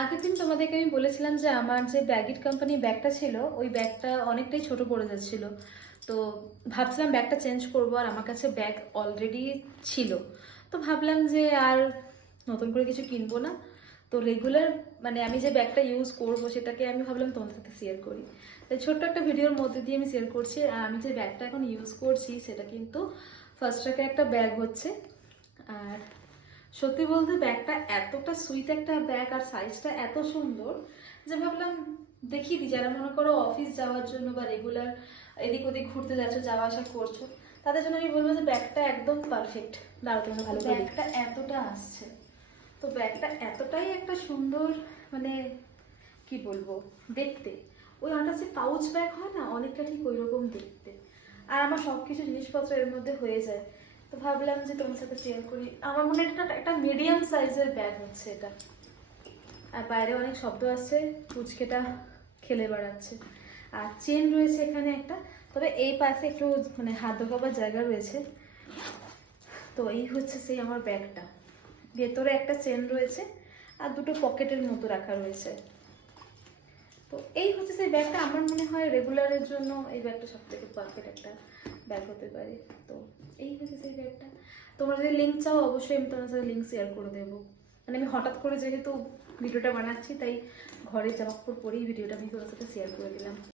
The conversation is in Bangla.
আগের দিন তোমাদেরকে আমি বলেছিলাম যে আমার যে ব্যাগিট কোম্পানি ব্যাগটা ছিল ওই ব্যাগটা অনেকটাই ছোট পড়ে যাচ্ছিল। তো ভাবছিলাম ব্যাগটা চেঞ্জ করবো, আর আমার কাছে ব্যাগ অলরেডি ছিল। তো ভাবলাম যে আর নতুন করে কিছু কিনবো না। তো রেগুলার মানে আমি যে ব্যাগটা ইউজ করবো সেটাকে আমি ভাবলাম তোমাদের সাথে শেয়ার করি। তাই ছোট্ট একটা ভিডিওর মধ্যে দিয়ে আমি শেয়ার করছি। আর আমি যে ব্যাগটা এখন ইউজ করছি সেটা কিন্তু ফার্স্ট ট্র্যাকের একটা ব্যাগ হচ্ছে। আর সত্যি বলতে ব্যাগটা এতটা সুইট একটা ব্যাগ, আর সাইজটা এত সুন্দর যে ভাবলাম দেখিয়ে দিই, যারা মনে করো অফিস যাওয়ার জন্য বা রেগুলার এদিক ওদিক ঘুরতে যাচ্ছ, যাওয়া আসা করছো, তাদের জন্য আমি বলবো যে ব্যাগটা একদম পারফেক্ট। দাঁড়াও তোমরা ভালো করে ব্যাগটা এতটা আসছে, তো ব্যাগটা এতটাই একটা সুন্দর, মানে কি বলবো দেখতে, ওই অনেকটা যে পাউচ ব্যাগ হয় না, অনেকটা ঠিক ওই রকম দেখতে। আর আমার সবকিছু জিনিসপত্র এর মধ্যে হয়ে যায়। তো ভাবলাম যে তোমার সাথে শেয়ার করি। আমার মনে হয় এটা একটা মিডিয়াম সাইজের ব্যাগ হচ্ছে এটা। আর বাইরে অনেক শব্দ আসছে, পুচকেটা খেলে বেড়াচ্ছে। আর চেন রয়েছে এখানে একটা, তবে এই পাশে একটু মানে হাত ঢোকাবার জায়গা রয়েছে। তো এই হচ্ছে সেই আমার ব্যাগটা, ভেতরে একটা চেন রয়েছে আর দুটো পকেটের মতো রাখা রয়েছে। তো এই হচ্ছে সেই ব্যাগটা। আমার মনে হয় রেগুলারের জন্য এই ব্যাগটা সব থেকে পারফেক্ট একটা ব্যাগ হতে পারে। তো এই হচ্ছে সেই ব্যাগটা। তোমরা যদি লিঙ্ক চাও অবশ্যই আমি তোমার সাথে লিঙ্ক শেয়ার করে দেবো। মানে আমি হঠাৎ করে যেহেতু ভিডিওটা বানাচ্ছি, তাই ঘরে জামা কাপড় পরেই ভিডিওটা আমি তোমার সাথে শেয়ার করে দিলাম।